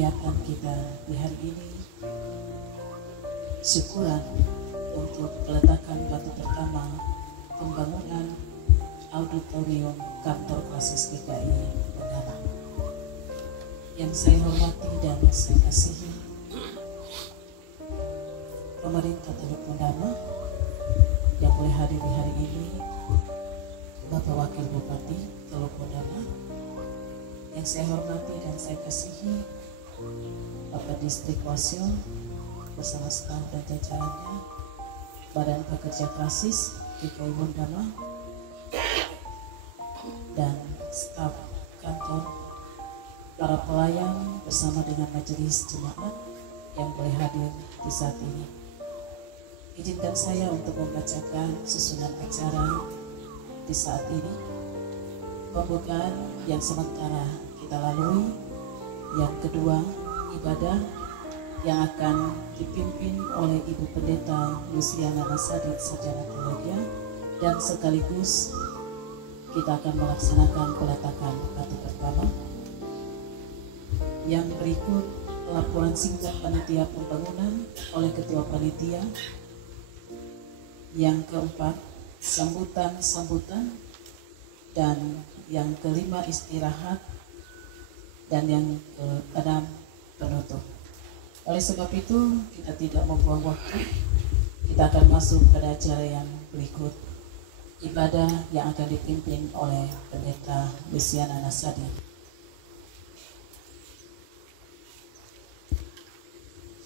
kegiatan kita di hari ini, syukuran untuk peletakan batu pertama pembangunan auditorium kantor klasis GKI Bondama. Yang saya hormati dan saya kasihi pemerintah Teluk Bondama yang boleh hadir di hari ini, Bapak Wakil Bupati Teluk Bondama, yang saya hormati dan saya kasihi Bapak Distrik Wasio bersama staf dan jajarannya, Badan Pekerja Klasis GKI Bondama, dan staf kantor, para pelayan bersama dengan majelis jemaat yang boleh hadir di saat ini. Izinkan saya untuk membacakan susunan acara di saat ini. Pembukaan yang sementara kita lalui, yang kedua ibadah yang akan dipimpin oleh Ibu Pendeta Luciana Nasadit Sarjana Teologi, dan sekaligus kita akan melaksanakan peletakan batu pertama. Yang berikut laporan singkat panitia pembangunan oleh Ketua Panitia. Yang keempat sambutan, dan yang kelima istirahat, dan yang keenam penutup. Oleh sebab itu kita tidak membuang waktu, kita akan masuk pada acara yang berikut, ibadah yang akan dipimpin oleh Pendeta Luciana Nasadit.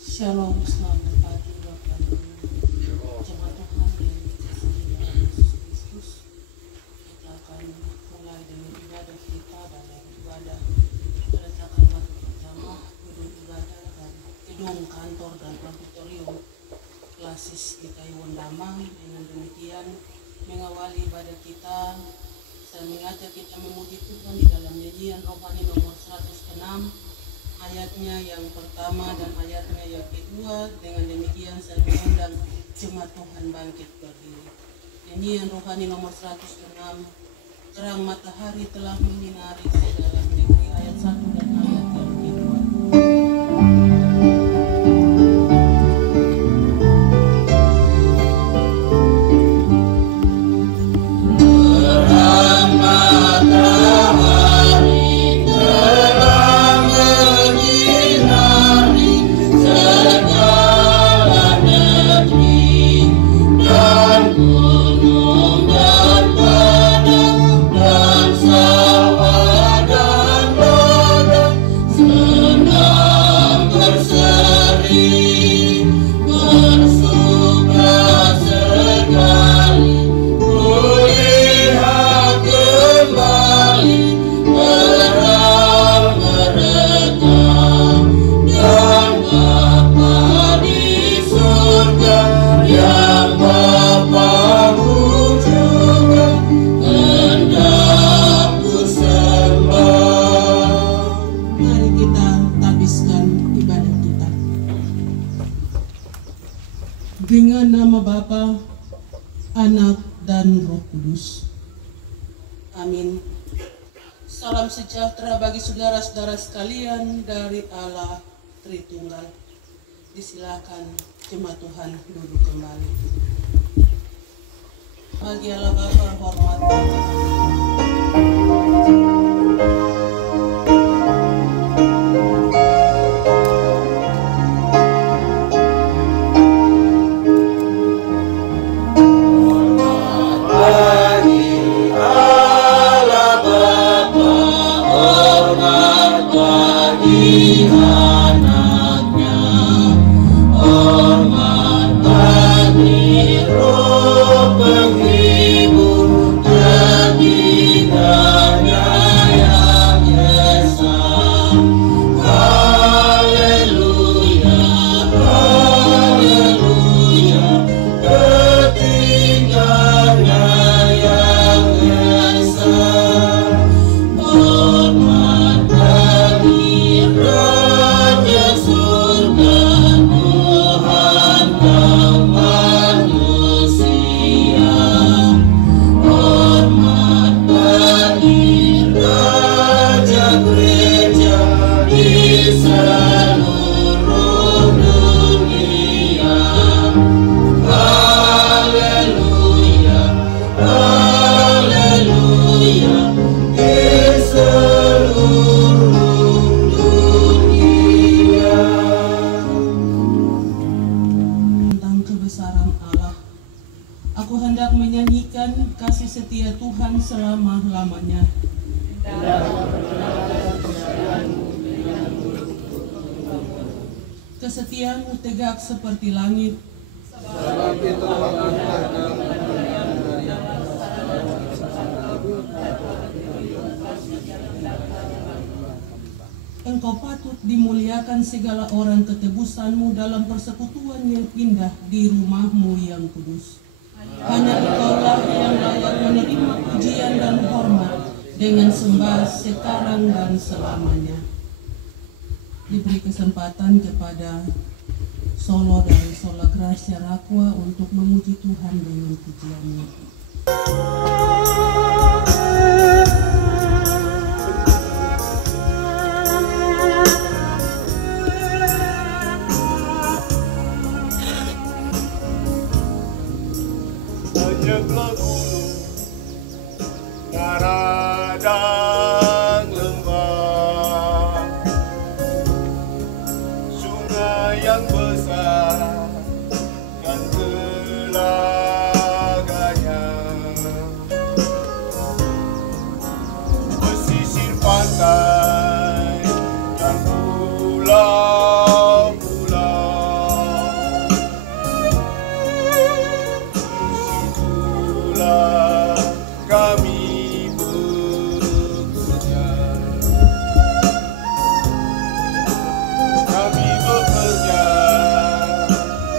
Shalom, selamat pagi Bapak Ibu jemaat Tuhan yang dikasihi dalam Yesus Kristus. Kita akan mulai dengan ibadah kita, dan ibadah peletakan batu pertama gedung ibadah dan gedung kantor dan auditorium klasis GKI Bondama. Dengan demikian mengawali ibadah kita, saya mengajak kita memuji Tuhan di dalam nyanyian rohani nomor 106, ayatnya yang pertama dan ayatnya yang kedua. Dengan demikian saya mengundang jemaat Tuhan bangkit berdiri. Nyanyian rohani nomor 106, terang matahari telah menyinari segala negeri, ayat 1 dan ayat yang kedua. Dengan nama Bapa, Anak, dan Roh Kudus. Amin. Salam sejahtera bagi saudara-saudara sekalian dari Allah Tritunggal. Disilakan jemaat Tuhan duduk kembali. Bagi Allah Bapa hormat. Penghibur, jadi Aku hendak menyanyikan kasih setia Tuhan selama-lamanya. Kesetiaanmu tegak seperti langit. Engkau patut dimuliakan segala orang ketebusanmu dalam persekutuan yang indah di rumahmu yang kudus. Hanya Engkaulah yang layak menerima pujian dan hormat dengan sembah sekarang dan selamanya. Diberi kesempatan kepada solo dari Sola Gracia Rakwa untuk memuji Tuhan dengan pujiannya. Menyegel gunung, ngaradang lembah, sungai yang besar dan telaganya, pesisir pantai dan pulau-pulau, disitulah kami bekerja. Kami bekerja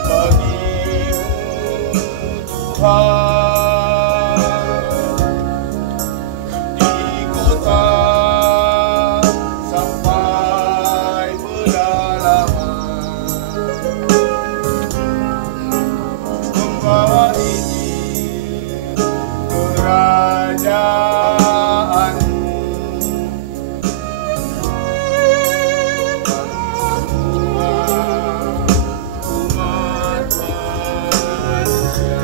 bagimu Tuhan, di kota sampai pedalaman, membawa Injil kerajaanmu, dan semua umat manusia.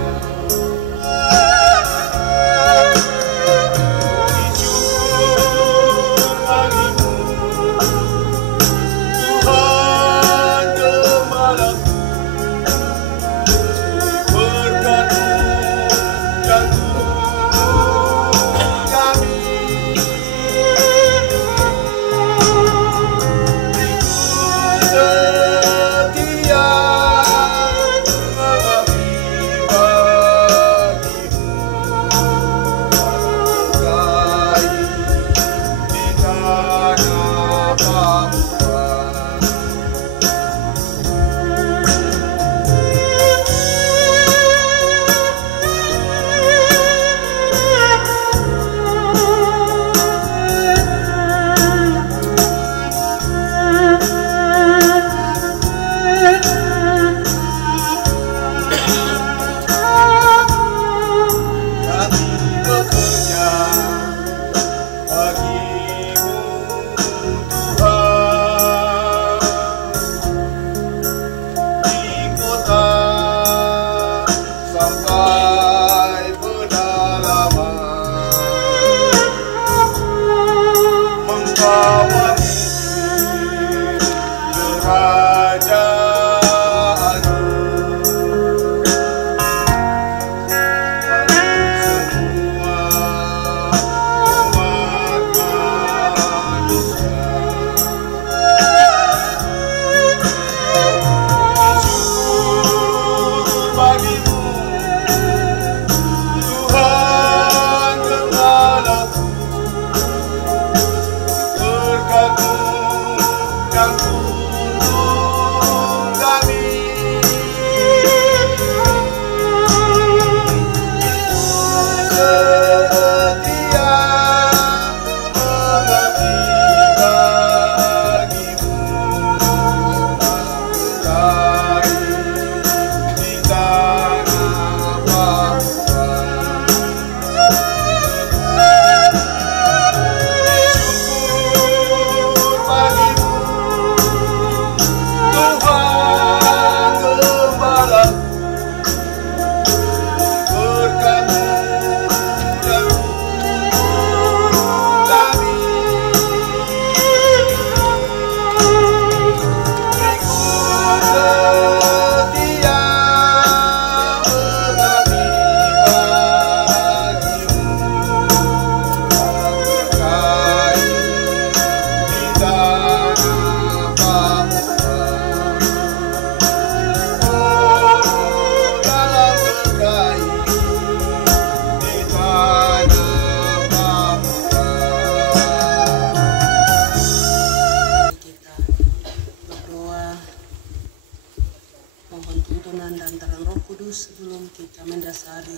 terang Roh Kudus sebelum kita mendasari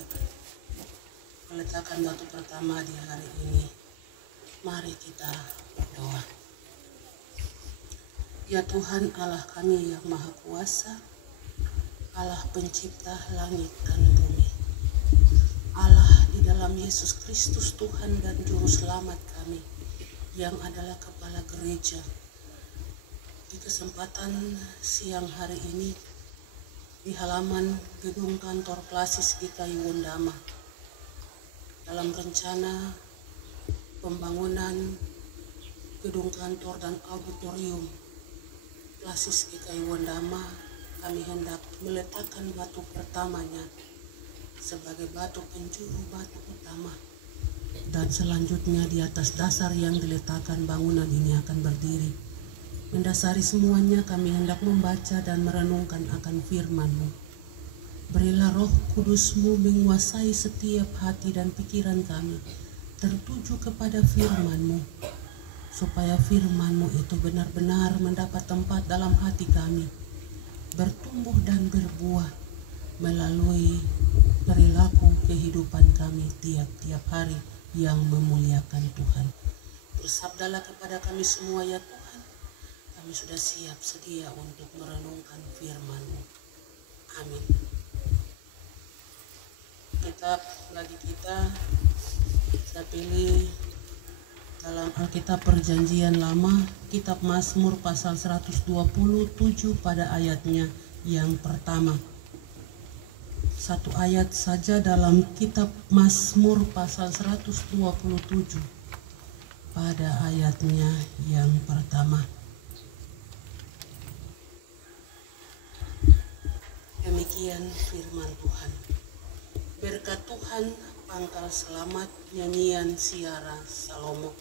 peletakan batu pertama di hari ini. Mari kita berdoa. Ya Tuhan Allah kami yang Maha Kuasa, Allah pencipta langit dan bumi, Allah di dalam Yesus Kristus Tuhan dan Juru Selamat kami, yang adalah Kepala Gereja. Di kesempatan siang hari ini, di halaman gedung kantor Klasis GKI Wondama, dalam rencana pembangunan gedung kantor dan auditorium Klasis GKI Wondama, kami hendak meletakkan batu pertamanya sebagai batu penjuru batu utama, dan selanjutnya di atas dasar yang diletakkan bangunan ini akan berdiri. Mendasari semuanya, kami hendak membaca dan merenungkan akan firman-Mu. Berilah Roh Kudus-Mu menguasai setiap hati dan pikiran kami tertuju kepada firman-Mu, supaya firman-Mu itu benar-benar mendapat tempat dalam hati kami, bertumbuh dan berbuah melalui perilaku kehidupan kami tiap-tiap hari yang memuliakan Tuhan. Bersabdalah kepada kami semua ya Tuhan. Kami sudah siap sedia untuk merenungkan firman-Mu. Amin. Kitab lagi kita pilih dalam Alkitab Perjanjian Lama, Kitab Mazmur pasal 127 pada ayatnya yang pertama. Satu ayat saja dalam Kitab Mazmur pasal 127 pada ayatnya yang pertama. Demikian firman Tuhan. Berkat Tuhan pangkal selamat nyanyian Siara Salomo.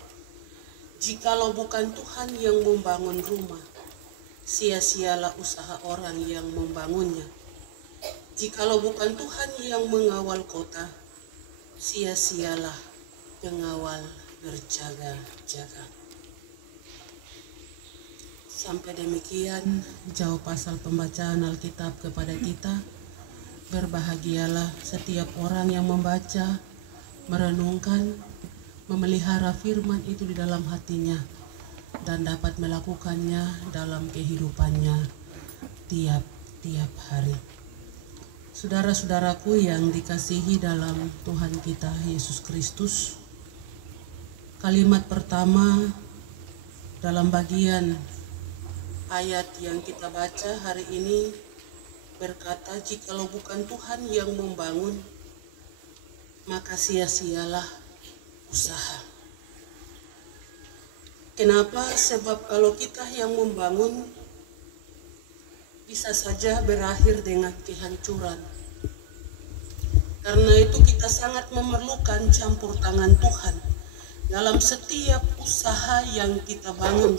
Jikalau bukan Tuhan yang membangun rumah, sia-sialah usaha orang yang membangunnya. Jikalau bukan Tuhan yang mengawal kota, sia-sialah pengawal berjaga-jaga. Sampai demikian jauh pasal pembacaan Alkitab kepada kita. Berbahagialah setiap orang yang membaca, merenungkan, memelihara firman itu di dalam hatinya, dan dapat melakukannya dalam kehidupannya tiap-tiap hari. Saudara-saudaraku yang dikasihi dalam Tuhan kita Yesus Kristus, kalimat pertama dalam bagian ayat yang kita baca hari ini berkata, jikalau bukan Tuhan yang membangun, maka sia-sialah usaha. Kenapa? Sebab kalau kita yang membangun, bisa saja berakhir dengan kehancuran. Karena itu kita sangat memerlukan campur tangan Tuhan dalam setiap usaha yang kita bangun,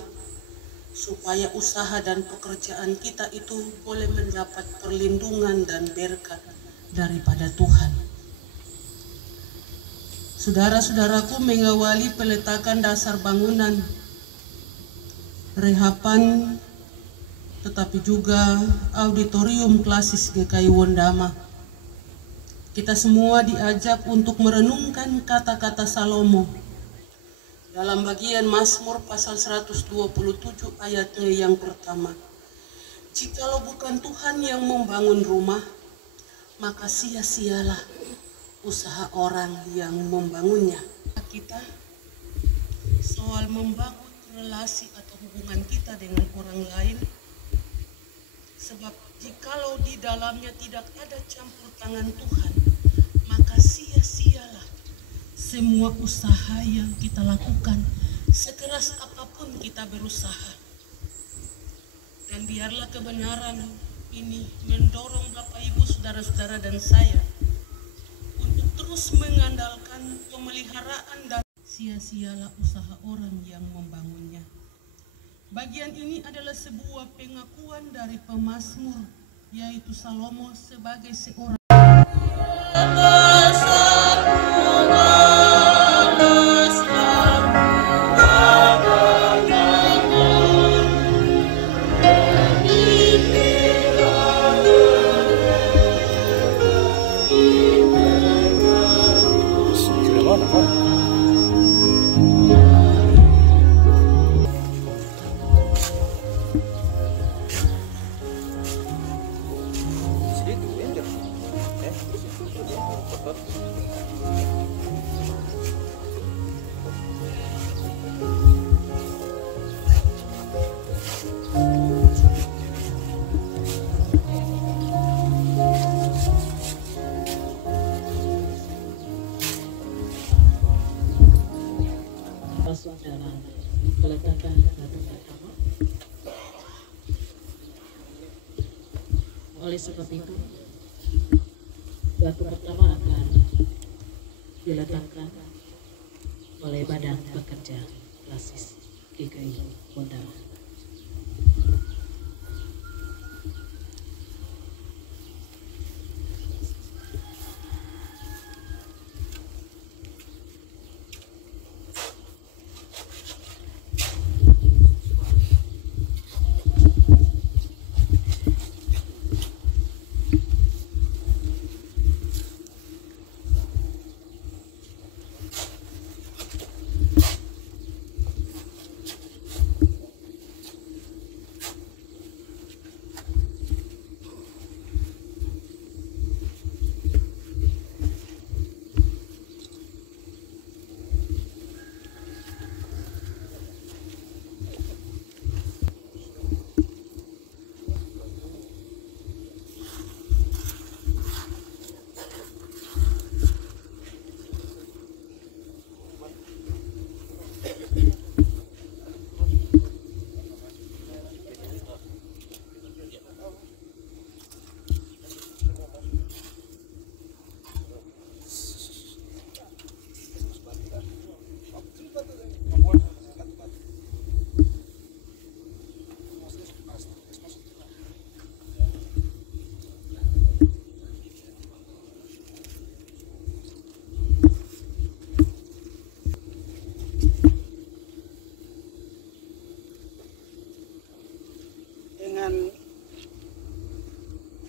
supaya usaha dan pekerjaan kita itu boleh mendapat perlindungan dan berkat daripada Tuhan. Saudara-saudaraku, mengawali peletakan dasar bangunan, rehapan, tetapi juga auditorium Klasis GKI Wondama, kita semua diajak untuk merenungkan kata-kata Salomo dalam bagian Mazmur pasal 127 ayatnya yang pertama. Jikalau bukan Tuhan yang membangun rumah, maka sia-sialah usaha orang yang membangunnya. Kita soal membangun relasi atau hubungan kita dengan orang lain, sebab jikalau di dalamnya tidak ada campur tangan Tuhan, maka sia-sialah semua usaha yang kita lakukan, sekeras apapun kita berusaha. Dan biarlah kebenaran ini mendorong Bapak Ibu, saudara-saudara dan saya untuk terus mengandalkan pemeliharaan dan sia-sialah usaha orang yang membangunnya. Bagian ini adalah sebuah pengakuan dari pemazmur, yaitu Salomo sebagai seorang Masuk dalam peletakan batu pertama. Oleh sebab itu, batu pertama akan diletakkan oleh badan pekerja klasis GKI Bondama.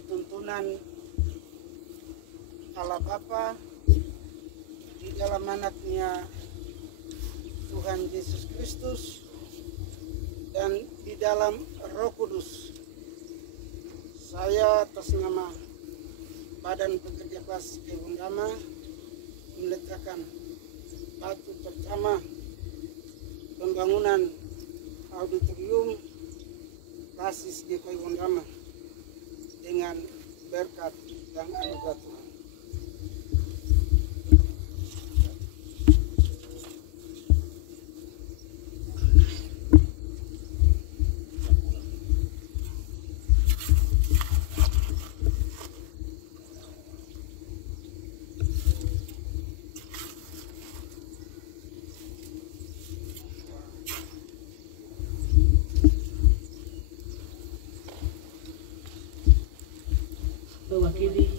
Tuntunan Allah Bapa di dalam anaknya Tuhan Yesus Kristus dan di dalam Roh Kudus, saya atas nama Badan Pekerja Kelas Bondama meletakkan batu pertama pembangunan auditorium klasis GKI Bondama dengan berkat dan anugerah Tuhan. Mewakili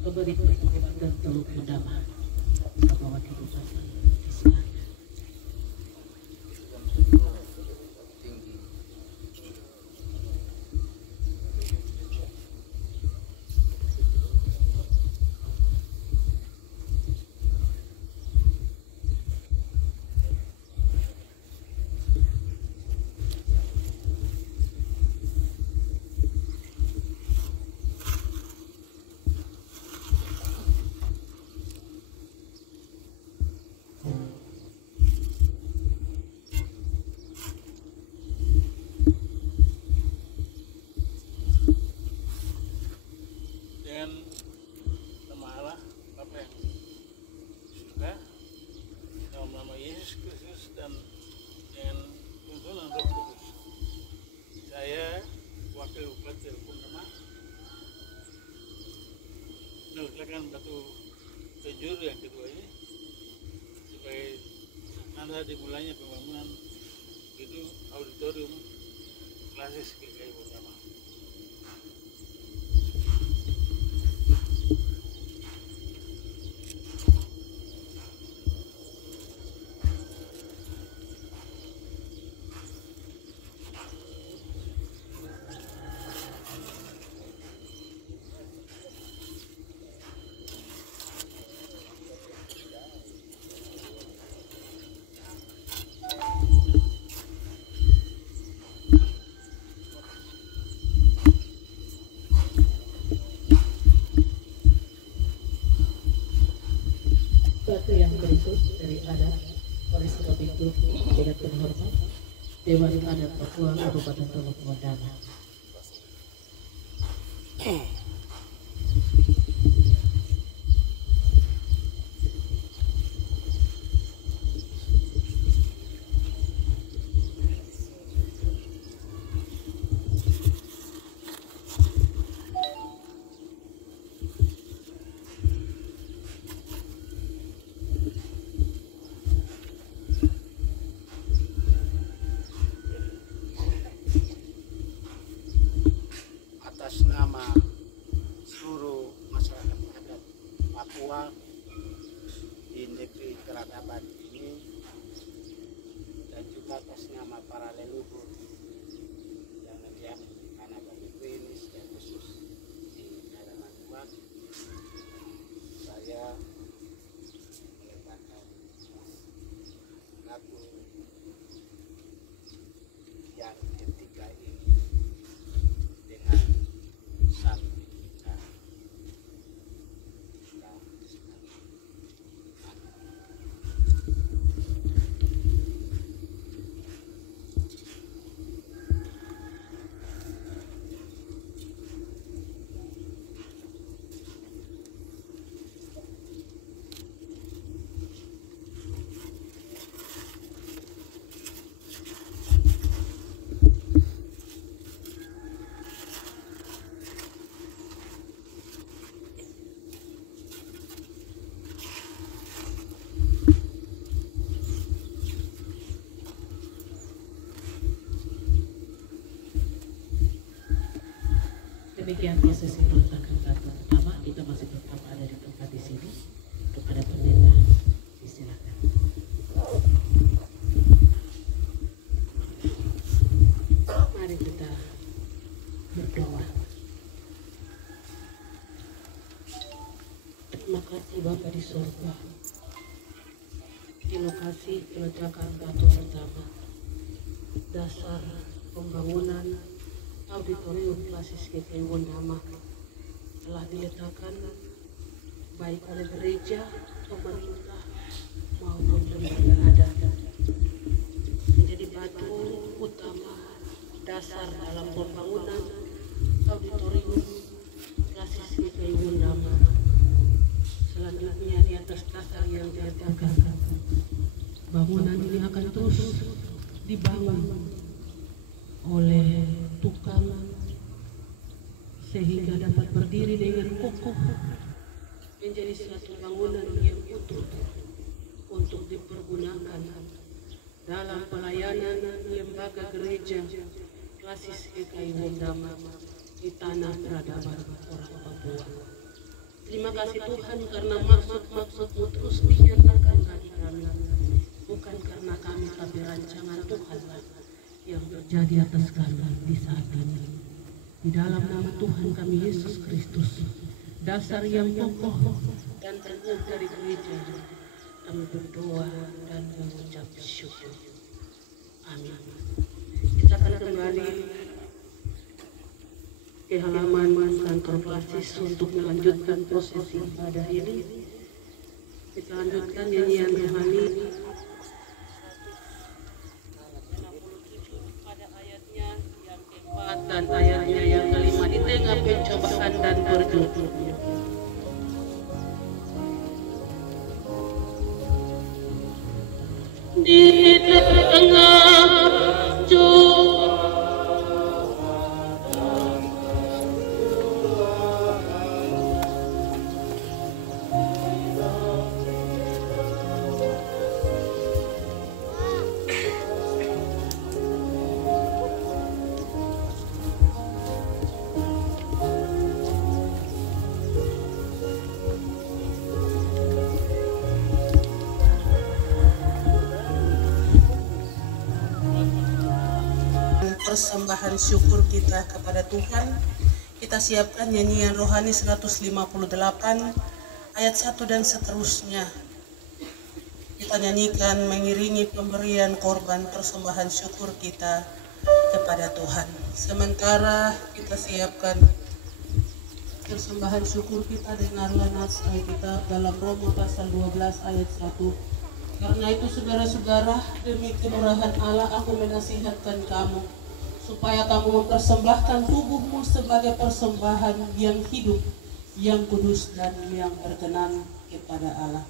pemerintah dan Teluk Bondama, Bapak Wakil Bupati, disilakan. Dengan nama Allah Bapa yang surga, dalam nama Yesus Kristus dan dengan tuntunan Roh Kudus, saya Wakil Bupati Bondama meletakkan batu penjuru yang kedua ini sebagai tanda dimulainya pembangunan gedung auditorium klasis GKI Bondama. sesuatu yang berikut dari adat. Oleh sebab itu, tidak terhormat Dewan Adat Papua Kabupaten Teluk Modana. Atas nama seluruh masyarakat adat Papua di negeri peradaban ini, dan juga atas nama para leluhur yang mendiam di tanah Bambu ini secara khusus di halaman Tuhan, saya meletakkan lagu yang ketiga ini dengan sambil kita Demikian prosesi peletakan batu pertama. Kita masih tetap ada di tempat di sini. Kepada pendeta, disilakan. Mari kita berdoa. Terima kasih Bapa di surga. Di lokasi peletakan batu pertama, dasar pembangunan Auditorium Klasis GKI Wondama telah diletakkan baik oleh gereja, pemerintah maupun lembaga adat, menjadi batu utama dasar dalam pembangunan Auditorium Klasis GKI Wondama. Selanjutnya di atas dasar yang diletakkan, bangunan ini akan terus dibangun oleh tukang sehingga dapat berdiri dengan kokoh menjadi suatu bangunan yang utuh untuk dipergunakan dalam pelayanan lembaga gereja Klasis GKI Wondama di tanah peradaban orang Papua. Terima kasih Tuhan karena maksud-maksud-Mu terus dinyatakan bagi kami, bukan karena kami, tapi rancangan Tuhan yang terjadi atas kami di saat ini. Di dalam nama Tuhan kami Yesus Kristus, dasar yang kokoh dan teguh dari gereja, kami berdoa dan mengucap syukur. Amin. Kita akan kembali ke halaman kantor Klasis untuk melanjutkan prosesi ibadah ini. Kita lanjutkan nyanyian rohani dan ayatnya yang kelima, di tengah pencobaan dan perjuangan. Di tengah persembahan syukur kita kepada Tuhan, kita siapkan nyanyian rohani 158 ayat 1 dan seterusnya. Kita nyanyikan mengiringi pemberian korban persembahan syukur kita kepada Tuhan. Sementara kita siapkan persembahan syukur kita, dengarlah nats Alkitab dalam Roma pasal 12 ayat 1. Karena itu saudara-saudara, demi kemurahan Allah aku menasihatkan kamu, supaya kamu mempersembahkan tubuhmu sebagai persembahan yang hidup, yang kudus dan yang berkenan kepada Allah.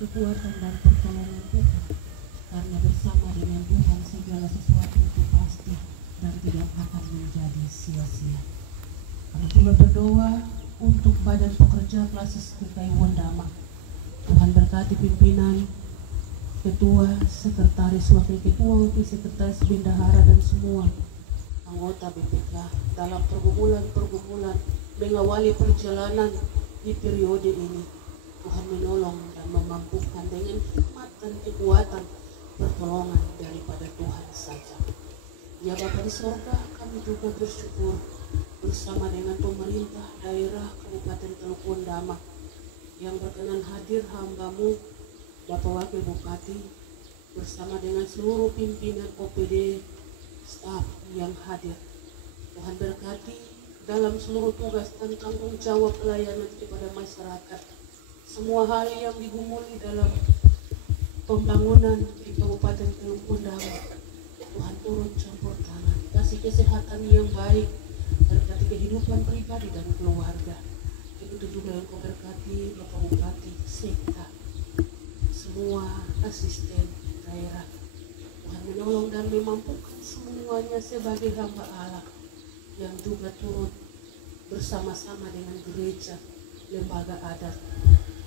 Kekuatan dan pertolongan Tuhan, karena bersama dengan Tuhan segala sesuatu itu pasti dan tidak akan menjadi sia-sia. Kami juga berdoa untuk badan pekerja Klasis GKI Wondama. Tuhan berkati pimpinan, ketua, sekretaris, wakil ketua, wakil sekretaris, bendahara dan semua anggota BPK dalam pergumulan mengawali perjalanan di periode ini. Tuhan menolong dan memampukan dengan hikmat dan kekuatan pertolongan daripada Tuhan saja. Ya Bapa di sorga, kami juga bersyukur bersama dengan pemerintah daerah Kabupaten Teluk Wondama yang berkenan hadir hamba-Mu, Bapak Wakil Bupati, bersama dengan seluruh pimpinan OPD, staf yang hadir. Tuhan berkati dalam seluruh tugas dan tanggung jawab pelayanan kepada masyarakat. Semua hal yang digumuli dalam pembangunan di Kabupaten Teluk Wondama, Tuhan turun campur tangan, kasih kesehatan yang baik, berkati kehidupan pribadi dan keluarga. Begitu juga yang Kau berkati Bapak Bupati, Sekta, semua asisten daerah. Tuhan menolong dan memampukan semuanya sebagai hamba Allah yang juga turut bersama-sama dengan gereja, lembaga adat,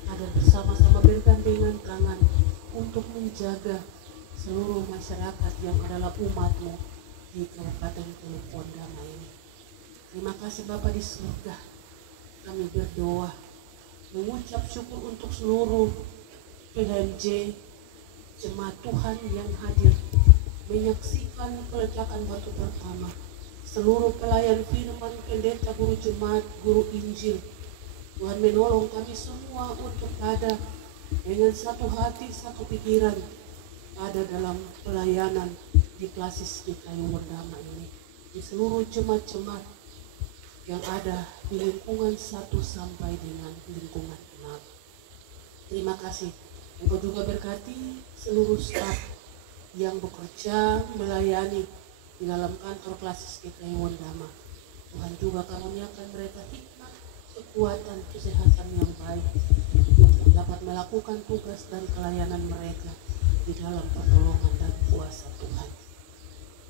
ada bersama-sama bergandengan tangan untuk menjaga seluruh masyarakat yang adalah umat-Mu di Kabupaten Teluk Wondama ini. Terima kasih Bapa di surga. Kami berdoa, mengucap syukur untuk seluruh PHMJ, jemaat Tuhan yang hadir, menyaksikan peletakan batu pertama, seluruh pelayan firman, pendeta, guru jemaat, guru Injil. Tuhan menolong kami semua untuk ada dengan satu hati, satu pikiran, ada dalam pelayanan di Klasis GKI Wondama ini, di seluruh jemaat-jemaat yang ada di lingkungan 1 sampai dengan lingkungan 6. Terima kasih. Engkau juga berkati seluruh staf yang bekerja melayani di dalam kantor Klasis GKI Wondama. Tuhan juga karuniakan mereka hikmat, kekuatan, kesehatan yang baik untuk dapat melakukan tugas dan pelayanan mereka di dalam pertolongan dan kuasa Tuhan.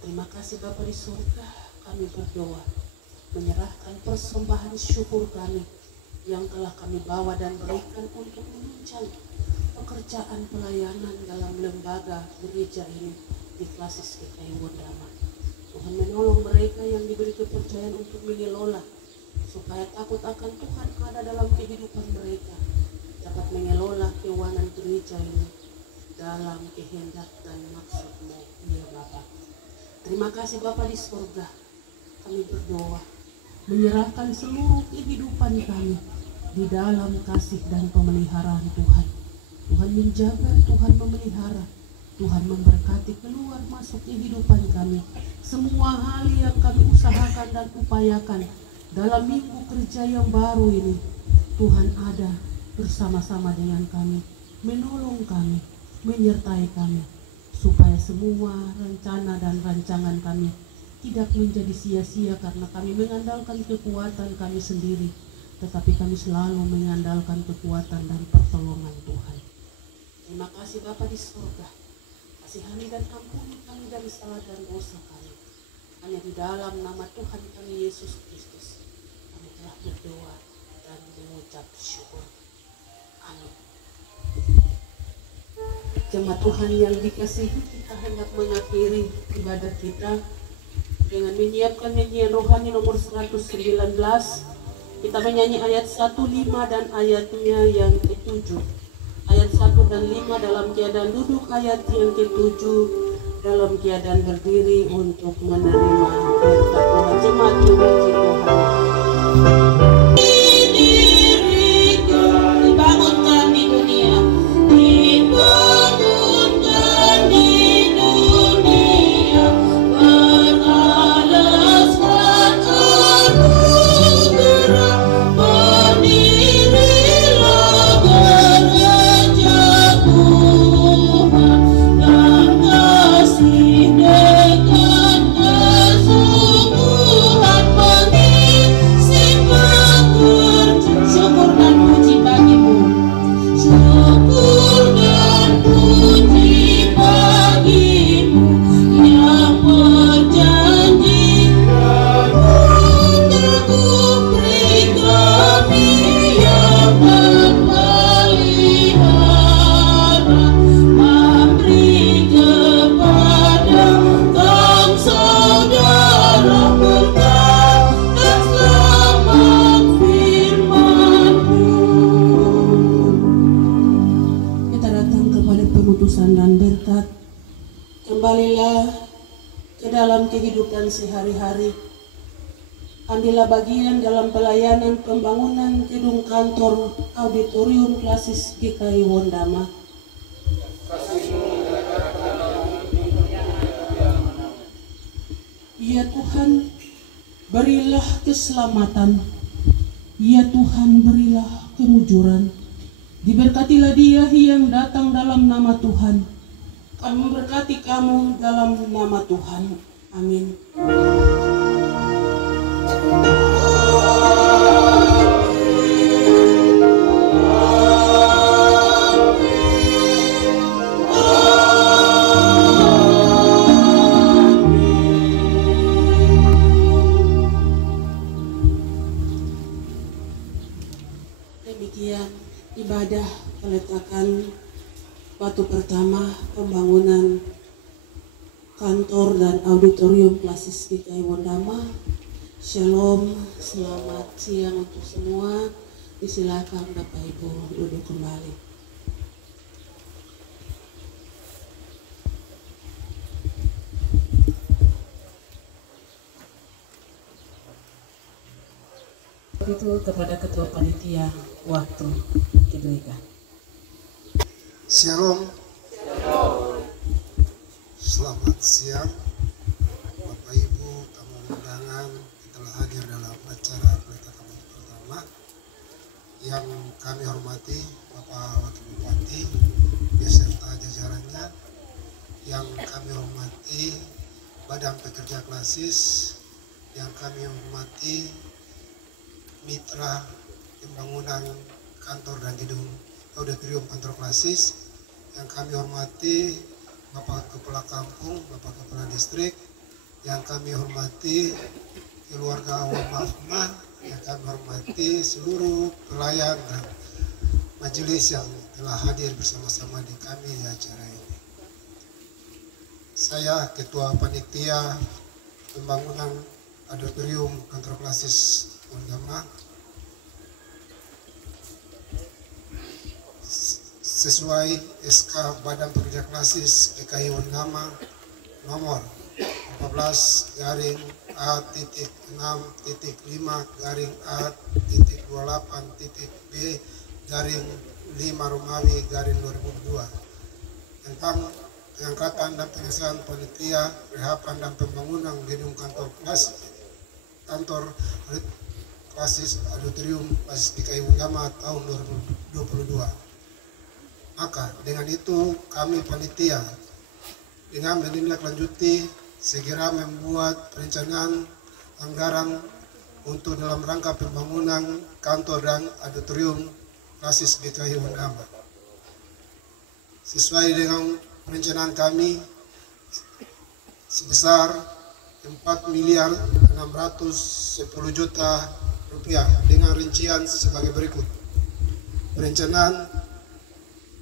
Terima kasih Bapa di surga. kami berdoa, menyerahkan persembahan syukur kami yang telah kami bawa dan berikan untuk menunjang pekerjaan pelayanan dalam lembaga gereja ini di Klasis GKI Wondama. Tuhan menolong mereka yang diberi kepercayaan untuk mengelola, supaya takut akan Tuhan ada dalam kehidupan mereka, dapat mengelola keuangan gereja ini dalam kehendak dan maksud-Mu, ya Bapa. Terima kasih Bapa di surga. Kami berdoa, menyerahkan seluruh kehidupan kami di dalam kasih dan pemeliharaan Tuhan. Tuhan menjaga, Tuhan memelihara, Tuhan memberkati keluar masuk kehidupan kami. Semua hal yang kami usahakan dan upayakan dalam minggu kerja yang baru ini, Tuhan ada bersama-sama dengan kami, menolong kami, menyertai kami, supaya semua rencana dan rancangan kami tidak menjadi sia-sia karena kami mengandalkan kekuatan kami sendiri, tetapi kami selalu mengandalkan kekuatan dan pertolongan Tuhan. Terima kasih Bapa di surga. Kasihani dan ampuni kami dari salah dan dosa kami. Hanya di dalam nama Tuhan kami Yesus Kristus kami telah berdoa dan mengucap syukur. Amin. Jemaat Tuhan yang dikasihi, kita hendak mengakhiri ibadah kita dengan menyiapkan nyanyian rohani nomor 119. Kita menyanyi ayat 1:5 dan ayatnya yang ke-7. Ayat 1 dan 5 dalam keadaan duduk, ayat yang ke-7 dalam keadaan berdiri untuk menerima berkat Tuhan. Jemaat yang puji Tuhan. Dibangunkan di dunia, dibangunkan di dunia, beralaskan anugerah, berdirilah gereja Tuhan, dan kasih dengan kesungguhan mengisi pekerja. Syukur dan puji bagimu, syukur dan puji bagimu yang berjanji menanggung beri kami yang memelihara, memberi kepada kaum saudara berkat dan selamat firman-Mu. Kita datang kepada pemutusan dan berkat. Kembalilah ke dalam kehidupan sehari-hari. Ambillah bagian dalam pelayanan pembangunan gedung kantor auditorium Klasis GKI Wondama. Ya Tuhan, berilah keselamatan. Ya Tuhan, berilah kemujuran. Diberkatilah dia yang datang dalam nama Tuhan. Kami memberkati kamu dalam nama Tuhan. Amin. Demikian ibadah peletakan batu pertama pembangunan kantor dan auditorium Klasis GKI Wondama. Shalom, selamat siang untuk semua. Disilakan Bapak Ibu duduk kembali. Itu kepada Ketua Panitia waktu diberikan. Shalom. Selamat siang Bapak Ibu, tamu undangan yang telah hadir dalam acara peletakan batu pertama. Yang kami hormati Bapak Wakil Bupati beserta jajarannya, yang kami hormati Badan Pekerja Klasis, yang kami hormati mitra pembangunan kantor dan gedung auditorium kantor Klasis, yang kami hormati Bapak Kepala Kampung, Bapak Kepala Distrik, yang kami hormati keluarga Awam Mahfumah, yang kami hormati seluruh pelayan dan majelis yang telah hadir bersama-sama di kami di acara ini. Saya Ketua Panitia Pembangunan Auditorium Kantor Klasis Undama, sesuai SK Badan Pekerja Klasis DKI Undama nomor 14-A.28.2.B/5 tentang pengangkatan dan pengesahan panitia rehapan dan pembangunan gedung kantor Klasis Auditorium Klasis DKI Undama tahun 2022. Maka dengan itu kami panitia dengan menindaklanjuti segera membuat perencanaan anggaran untuk dalam rangka pembangunan kantor dan auditorium Klasis DKI Undama. Sesuai dengan perencanaan kami sebesar 4.610.000.000 rupiah dengan rincian sebagai berikut. Perencanaan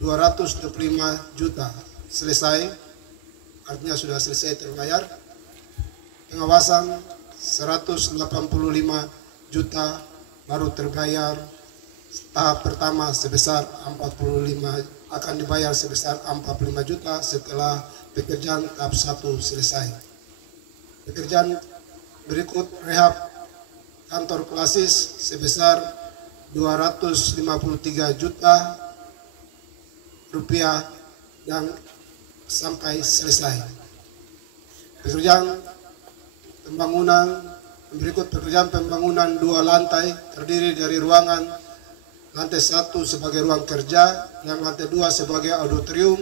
225 juta selesai, artinya sudah selesai terbayar. Pengawasan 185 juta baru terbayar tahap pertama sebesar 45, akan dibayar sebesar 45 juta setelah pekerjaan tahap 1 selesai. Pekerjaan berikut rehab kantor Klasis sebesar 253 juta rupiah dan sampai selesai. Pekerjaan pembangunan berikut: pekerjaan pembangunan 2 lantai terdiri dari ruangan lantai 1 sebagai ruang kerja dan lantai 2 sebagai auditorium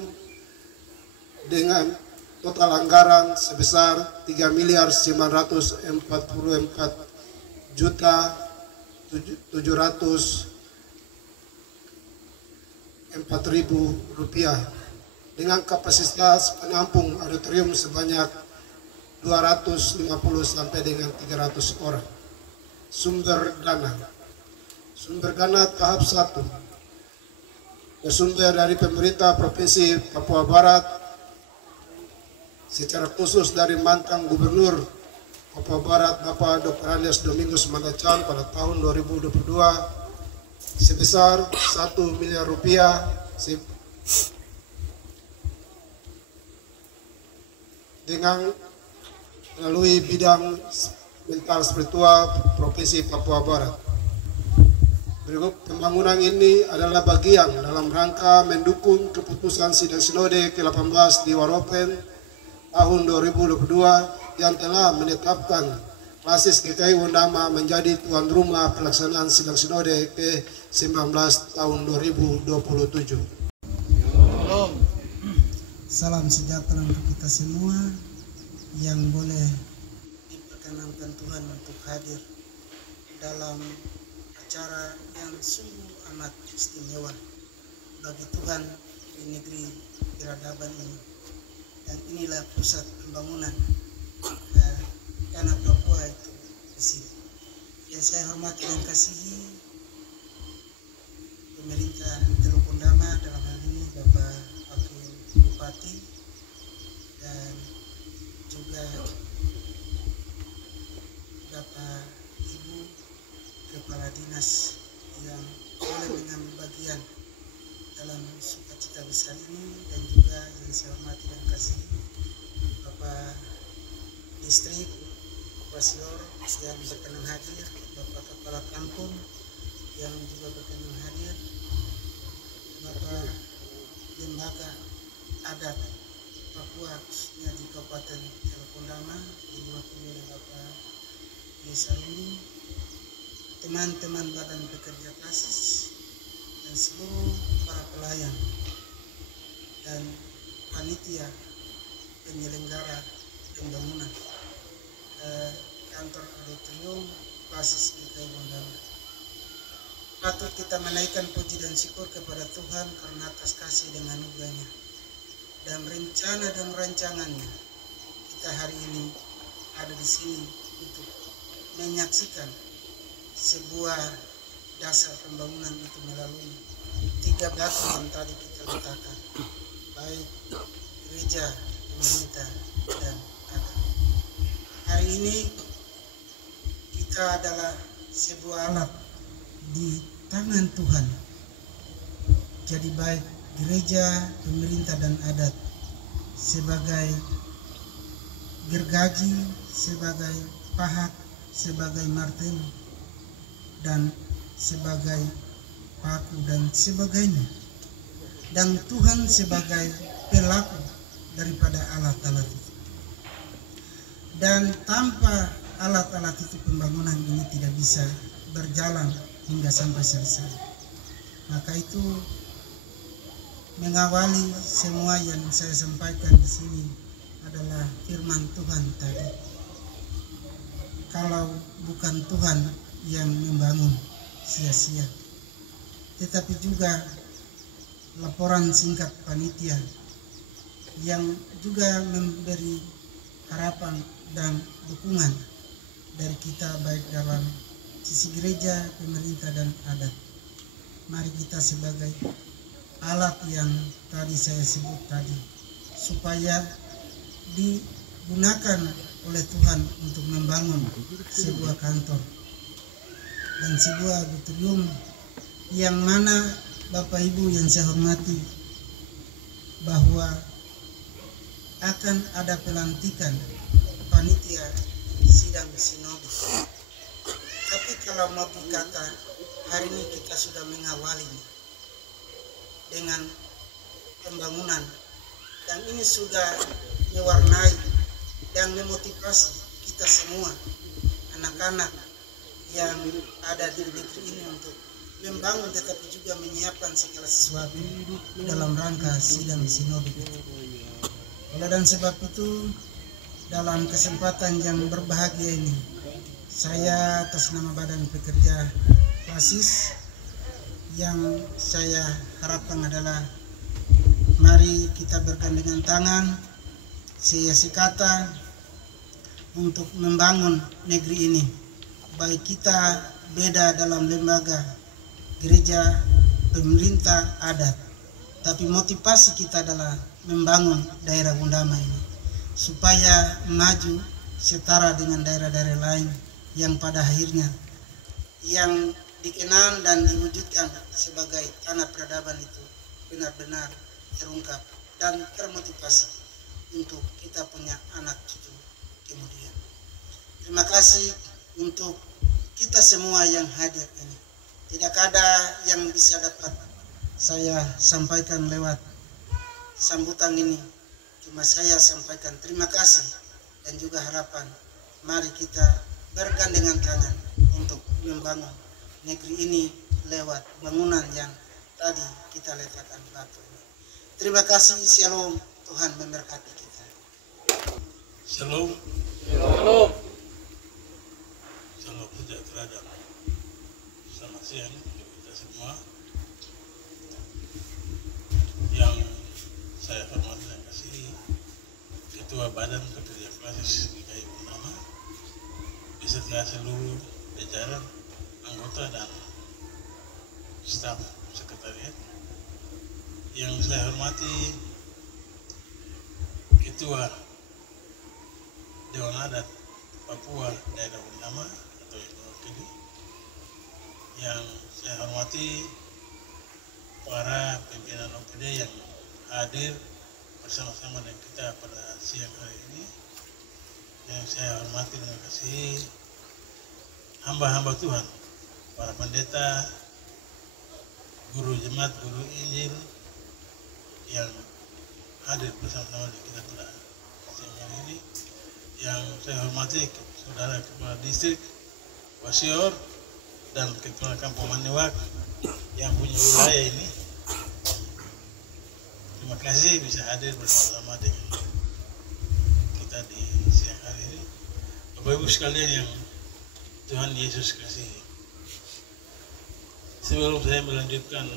dengan total anggaran sebesar 3.944.700.004 rupiah dengan kapasitas penampung auditorium sebanyak 250 sampai dengan 300 orang. Sumber dana tahap 1 bersumber dari pemerintah Provinsi Papua Barat, secara khusus dari mantan Gubernur Papua Barat Bapak Dr. Andes Domingus Mandacan pada tahun 2022 sebesar 1 miliar rupiah dengan melalui bidang mental spiritual Provinsi Papua Barat. Berikut pembangunan ini adalah bagian dalam rangka mendukung keputusan Sidang Sinode ke-18 di Waropen tahun 2022 yang telah menetapkan Klasis DKI Undama menjadi tuan rumah pelaksanaan Sidang Sinode ke-19 tahun 2027. Salam sejahtera untuk kita semua yang boleh diperkenankan Tuhan untuk hadir dalam acara yang sungguh amat istimewa bagi Tuhan di negeri peradaban ini. Dan inilah pusat pembangunan tanah Papua itu di sini. Yang saya hormati dan kasihi pemerintah Teluk Undama, dalam hal ini Bapak Wakil Bupati dan juga Bapak Ibu Kepala Dinas yang boleh mengambil bagian dalam sukacita besar ini, dan juga yang saya hormati dan kasihi Bapak Distrik Pasior yang berkenan hadir, Bapak Kepala Kampung yang juga berkenan hadir, Bapak Lembaga Adat Papua khususnya di Kabupaten Teluk Undama yang diwakili oleh Bapak Desa ini, teman-teman Badan Pekerja Klasis dan seluruh para pelayan dan panitia penyelenggara pembangunan kantor auditorium Klasis DKI Undama. Patut kita menaikkan puji dan syukur kepada Tuhan karena atas kasih dan anugerahnya dan rencana dan rancangannya kita hari ini ada di sini untuk menyaksikan sebuah dasar pembangunan itu melalui 3 batu yang tadi kita letakkan, baik gereja, pemerintah, dan adat. Hari ini kita adalah sebuah alat di tangan Tuhan. Jadi baik gereja, pemerintah, dan adat sebagai gergaji, sebagai pahat, sebagai martelo, dan sebagai paku dan sebagainya. Dan Tuhan sebagai pelaku daripada alat-alat itu. Dan tanpa alat-alat itu pembangunan ini tidak bisa berjalan hingga sampai selesai. Maka itu mengawali semua yang saya sampaikan di sini adalah firman Tuhan tadi. Kalau bukan Tuhan yang membangun, sia-sia. Tetapi juga laporan singkat panitia yang juga memberi harapan dan dukungan dari kita baik dalam sisi gereja, pemerintah, dan adat. Mari kita sebagai alat yang tadi saya sebut tadi, supaya digunakan oleh Tuhan untuk membangun sebuah kantor dan sebuah auditorium yang mana Bapak Ibu yang saya hormati, bahwa akan ada pelantikan panitia sidang sinode. Tapi kalau mau dikata, hari ini kita sudah mengawalinya dengan pembangunan, dan ini sudah mewarnai dan memotivasi kita semua, anak-anak yang ada di negeri ini untuk membangun, tetapi juga menyiapkan segala sesuatu dalam rangka sidang sinode. Oleh dan sebab itu, dalam kesempatan yang berbahagia ini, saya atas nama Badan Pekerja Klasis, yang saya harapkan adalah mari kita bergandengan tangan, sekata untuk membangun negeri ini. Baik kita beda dalam lembaga, gereja, pemerintah, adat, tapi motivasi kita adalah membangun daerah Gundama ini supaya maju setara dengan daerah-daerah lain yang pada akhirnya yang dikenal dan diwujudkan sebagai tanah peradaban itu benar-benar terungkap dan termotivasi untuk kita punya anak cucu kemudian. Terima kasih untuk kita semua yang hadir ini. Tidak ada yang bisa dapat saya sampaikan lewat sambutan ini. Cuma saya sampaikan terima kasih dan juga harapan. Mari kita bergandengan tangan untuk membangun negeri ini lewat bangunan yang tadi kita letakkan batu ini. Terima kasih. Shalom. Tuhan memberkati kita. Shalom. Shalom. Salam sejahtera dan selamat siang untuk kita semua. Yang saya hormati dan kasih Ketua Badan Pekerja Klasis GKI Gundama beserta seluruh jajaran anggota dan staf sekretariat. Yang saya hormati Ketua Dewan Adat Papua Daerah Gundama atau yang mewakili. Yang saya hormati para pimpinan OPD yang hadir bersama-sama dengan kita pada siang hari ini. Yang saya hormati dan kasih hamba-hamba Tuhan, para pendeta, guru jemaat, guru Injil yang hadir bersama-sama dengan kita pada siang hari ini. Yang saya hormati saudara Kepala Distrik Wasior dan Ketua Kampung Maniwak yang punya wilayah ini. Terima kasih bisa hadir bersama-sama dengan kita di siang hari ini. Bapak Ibu sekalian yang Tuhan Yesus kasihi, sebelum saya melanjutkan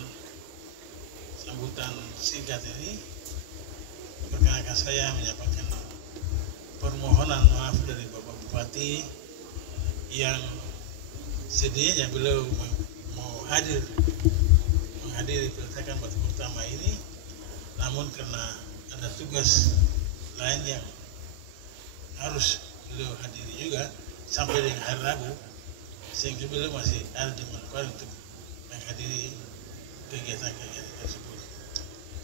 sambutan singkat ini, perkenalkan saya menyampaikan permohonan maaf dari Bapak Bupati yang sedianya beliau mau menghadiri peletakan batu pertama ini, namun karena ada tugas lain yang harus beliau hadiri juga sampai dengan hari Rabu, sehingga beliau masih ada di Manokwari untuk menghadiri kegiatan-kegiatan tersebut.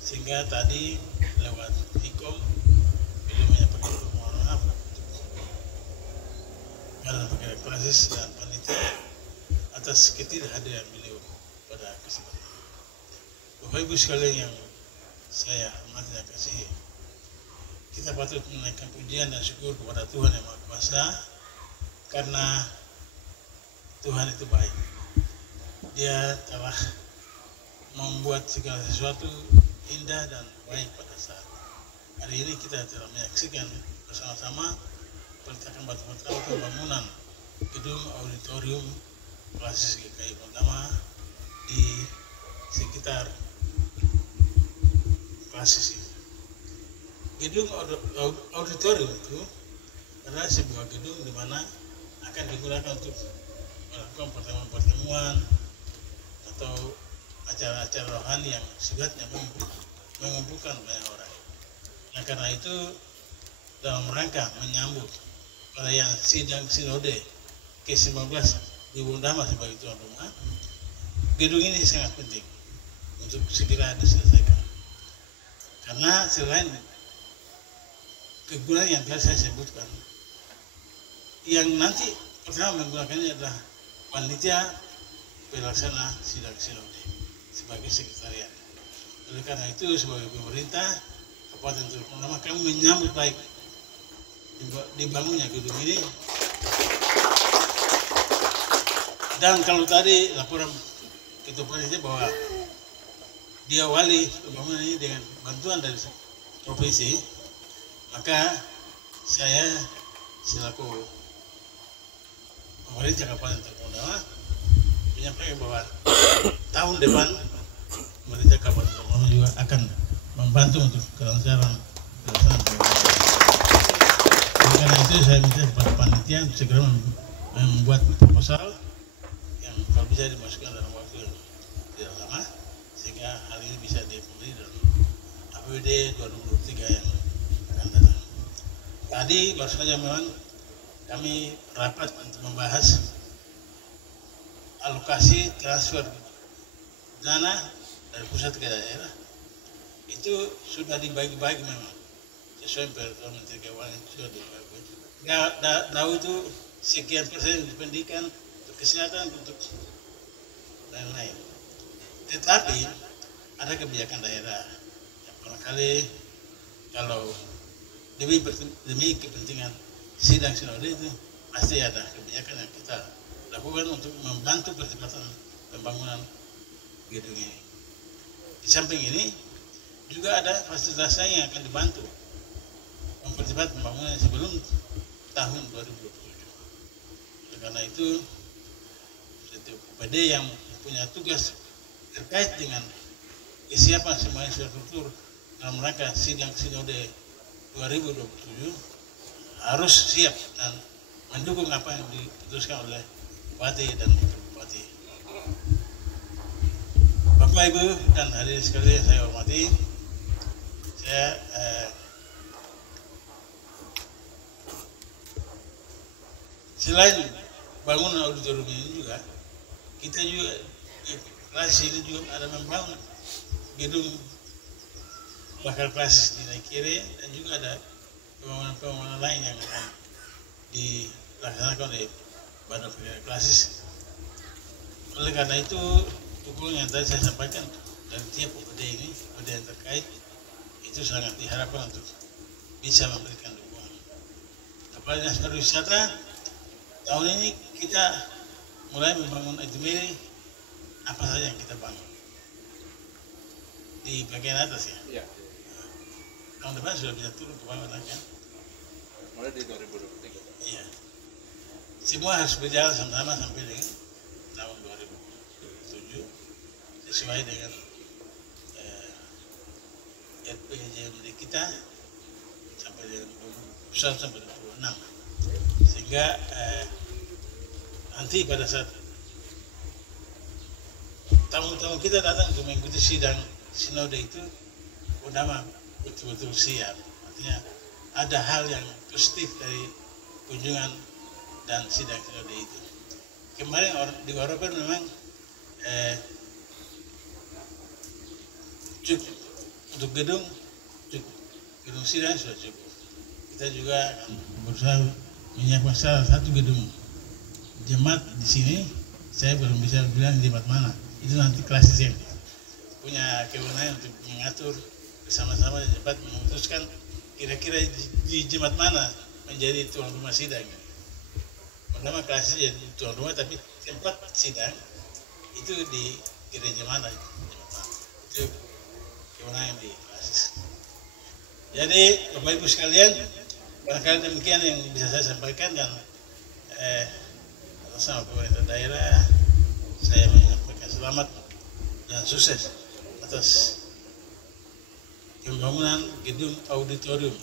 Sehingga tadi lewat Hikom beliau menyampaikan permohonan maaf karena pegawai klasis dan panitia atas ketidakhadiran beliau pada kesempatan ini. Bapak Ibu sekalian yang saya hormati dan kasihi, kita patut menaikkan pujian dan syukur kepada Tuhan Yang Maha Kuasa karena Tuhan itu baik. Dia telah membuat segala sesuatu indah dan baik pada saat hari ini. Kita telah menyaksikan bersama-sama peletakan batu pertama pembangunan gedung auditorium klasis GKI pertama di sekitar klasis ini. Gedung auditorium itu adalah sebuah gedung di mana akan digunakan untuk melakukan pertemuan-pertemuan atau acara-acara rohani yang sifatnya mengumpulkan banyak orang. Nah, karena itu dalam rangka menyambut perayaan sidang sinode ke-19 di Bundama sebagai tuan rumah, gedung ini sangat penting untuk segera diselesaikan. Karena selain kegunaan yang tadi saya sebutkan, yang nanti pertama menggunakannya adalah panitia pelaksana sidang sinode sebagai sekretariat. Oleh karena itu sebagai pemerintah Kabupaten Teluk Bundama kami menyambut baik dibangunnya gedung ini. Dan kalau tadi laporan Ketua Panitia bahwa diawali pembangunan ini dengan bantuan dari provinsi, maka saya selaku pemerintah Kabupaten Teluk Bundama menyampaikan bahwa tahun depan pemerintah Kabupaten Teluk Bundama juga akan membantu untuk kelancaran pelaksanaan. Karena itu saya minta kepada panitia untuk segera membuat proposal yang kalau bisa dimasukkan dalam waktu yang tidak lama, sehingga hal ini bisa dipenuhi dalam APBD 2023 yang akan datang. Tadi baru saja memang kami rapat untuk membahas alokasi transfer dana dari pusat ke daerah. Itu sudah dibagi-bagi memang sesuai peraturan Menteri Keuangan, itu sudah dibagi. Tahu itu sekian persen untuk pendidikan, untuk kesehatan, untuk lain-lain. Tetapi ada kebijakan daerah yang barangkali kalau demi kepentingan sidang sinode itu pasti ada kebijakan yang kita lakukan untuk membantu percepatan pembangunan gedung ini. Di samping ini juga ada fasilitas lain yang akan dibantu mempercepat pembangunan sebelum tahun 2027. Oleh karena itu, setiap PD yang punya tugas terkait dengan kesiapan semua infrastruktur dalam rangka sidang sinode 2027 harus siap dan mendukung apa yang diputuskan oleh Bupati dan Wakil Bupati. Bapak Ibu dan hadirin sekalian saya hormati, saya selain bangunan auditorium ini juga, kita juga klasis ini juga ada membangun gedung bakal klasis di Naikere, dan juga ada pembangunan lain yang akan dilaksanakan oleh Badan Pegawai Klasis. Oleh karena itu, dukungan yang tadi saya sampaikan dari tiap OPD ini, OPD yang terkait, itu sangat diharapkan untuk bisa memberikan dukungan. Kepada Dinas Pariwisata, tahun ini kita mulai membangun itinerary apa saja yang kita bangun di bagian atas ya. Iya. Tahun depan sudah bisa turun ke bawah kan? Mulai di 2023. Iya. Semua harus berjalan sama-sama sampai dengan tahun 2027 sesuai dengan RPJMD kita sampai dengan 2021 besar sampai 26. Sehingga nanti pada saat tamu-tamu kita datang untuk mengikuti sidang sinode itu, Kodama betul-betul siap. Artinya ada hal yang positif dari kunjungan dan sidang sinode itu. Kemarin di Waropen memang cukup untuk gedung sidang sudah cukup. Kita juga berusaha menyiapkan salah satu gedung jemaat di sini. Saya belum bisa bilang jemaat mana. Itu nanti klasis yang punya kewenangan untuk mengatur bersama-sama dapat memutuskan kira-kira di jemaat mana menjadi tuan rumah sidang. Pertama klasis jadi tuan rumah, tapi tempat sidang itu di gereja mana? Itu kewenangan di klasis. Jadi Bapak Ibu sekalian, barangkali demikian yang bisa saya sampaikan, dan atas nama pemerintah daerah saya menyampaikan selamat dan sukses atas pembangunan gedung auditorium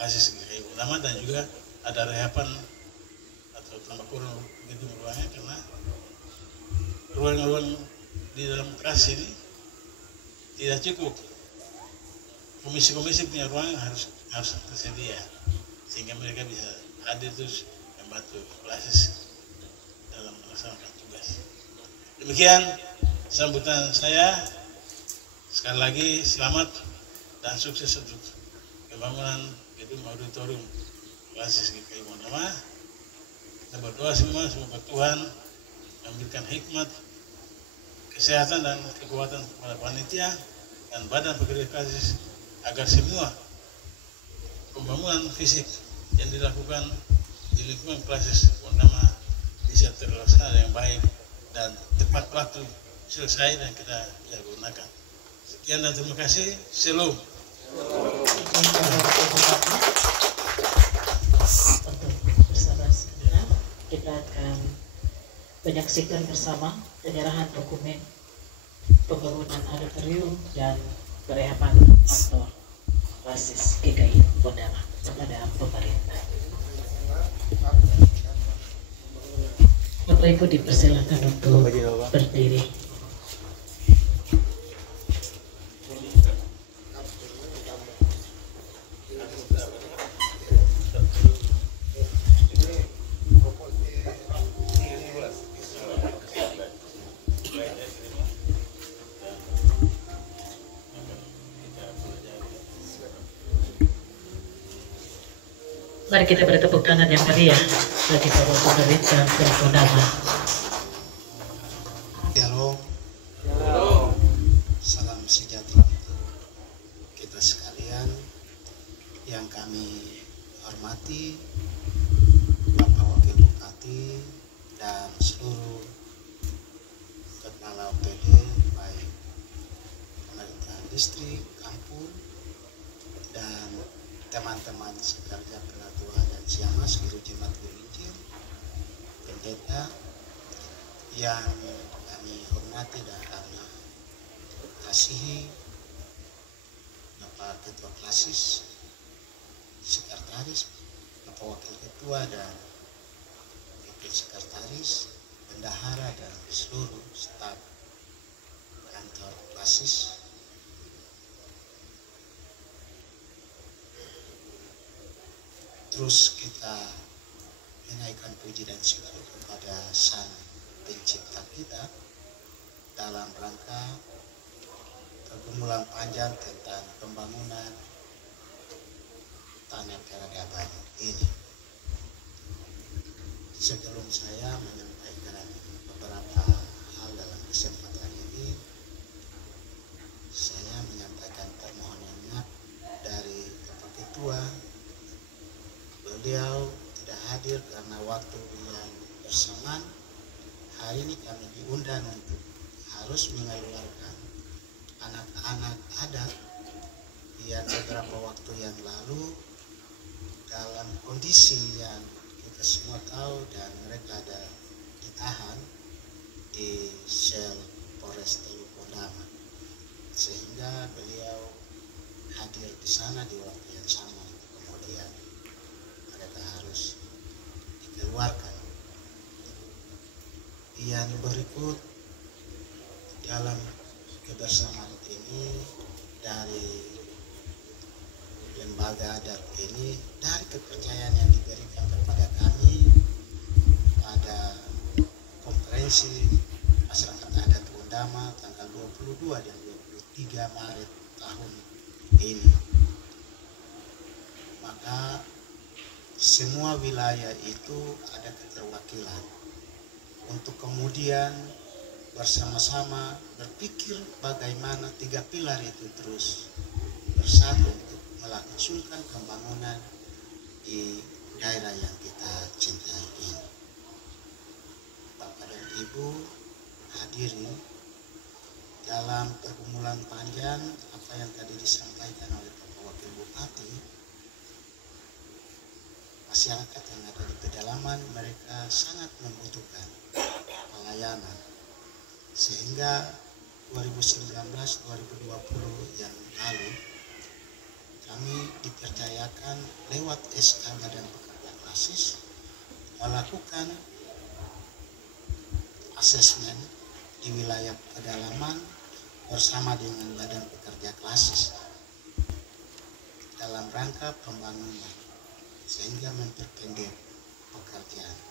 klasis GKI Kodama, dan juga ada rehapan atau tambah kurang gedung ruangnya karena ruang-ruang di dalam klasis ini tidak cukup. Komisi-komisi punya ruang harus tersedia sehingga mereka bisa hadir terus membantu klasis dalam melaksanakan tugas. Demikian sambutan saya. Sekali lagi selamat dan sukses untuk pembangunan gedung auditorium klasis GKI Kodama. Kita berdoa semua semoga Tuhan memberikan hikmat, kesehatan dan kekuatan kepada panitia dan badan pekerja klasis agar semua pembangunan fisik yang dilakukan di lingkungan klasis Kodama bisa terlaksana dengan baik dan tepat waktu selesai dan kita bisa gunakan. Sekian dan terima kasih. Shalom. Untuk bersabar sebentar, kita akan menyaksikan bersama penyerahan dokumen pembangunan auditorium dan perehapan kantor klasis GKI Kodama kepada pemerintah. Bapak Ibu dipersilakan untuk berdiri. Mari kita beri tepuk tangan yang meriah bagi Bapak Pemerintah Kodama. Shalom. Salam sejahtera kita sekalian yang kami hormati, Bapak Wakil Bupati dan seluruh kepala OPD baik pemerintah distrik, kampung, dan teman-teman sekerja penatua dan siamas, guru jemaat, guru Injil, pendeta yang kami hormati dan kami kasihi, Bapak Ketua Klasis, Sekretaris, Bapak Wakil Ketua dan Wakil Sekretaris, Bendahara dan seluruh staf kantor Klasis. Terus kita menaikkan puji dan syukur kepada Sang Pencipta kita dalam rangka pergumulan panjang tentang pembangunan tanah peradaban ini. Sebelum saya menyampaikan beberapa hal dalam kesempatan ini, saya menyampaikan permohonan maaf dari Bapak Ketua. Beliau tidak hadir karena waktu yang bersamaan. Hari ini kami diundang untuk harus mengeluarkan anak-anak adat yang beberapa waktu yang lalu dalam kondisi yang kita semua tahu, dan mereka ada ditahan di sel Polres Teluk Kodama, sehingga beliau hadir di sana di waktu yang sama untuk kemudian Kemudian berikut dalam kebersamaan ini dari lembaga adat ini, dari kepercayaan yang diberikan kepada kami pada konferensi masyarakat adat Wondama tanggal 22 dan 23 Maret tahun ini, maka semua wilayah itu ada keterwakilan untuk kemudian bersama-sama berpikir bagaimana 3 pilar itu terus bersatu untuk melangsungkan pembangunan di daerah yang kita cintai ini. Bapak dan Ibu hadirin, dalam pergumulan panjang apa yang tadi disampaikan oleh Bapak Wakil Bupati, masyarakat yang ada di pedalaman mereka sangat membutuhkan pelayanan, sehingga 2019-2020 yang lalu kami dipercayakan lewat SK Badan Pekerja Klasis melakukan asesmen di wilayah pedalaman bersama dengan Badan Pekerja Klasis dalam rangka pembangunan sehingga memperpendek pekerjaan.